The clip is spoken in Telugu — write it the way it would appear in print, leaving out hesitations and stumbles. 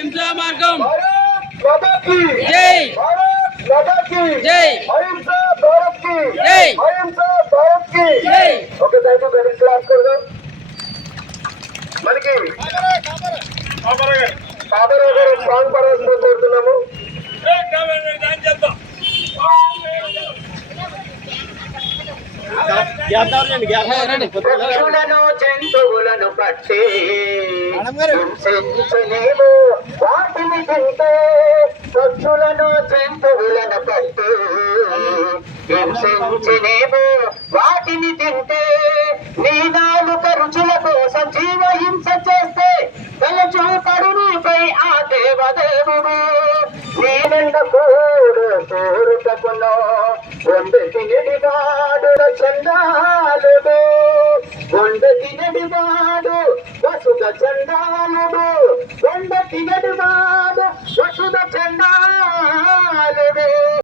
అహింసా మార్గం మాతాకి జై, మాతాకి జై, అహింసా భారత్ కి జై, అహింసా భారత్ కి జై. Okay thank you very class కొడదాం మనకి బాబారావు గారు సాంగ్ పరాల్సింది కోరుతున్నాము. పక్షులను జంతువులను పట్టి హింసించలేము వాటిని తింటే, పక్షులను జంతువులను పట్టి హింసించలేము వాటిని తింటే, నీ నాలుక రుచుల కోసం జీవ హింస చేస్తే తలచూపడు నీపై ఆ దేవదేవుడు. నీ నిండ కోరుటకును వండి తినడివాడు చండాలుడు, వండి తినడివాడు వసుగ చండాలుడు, వండ తిన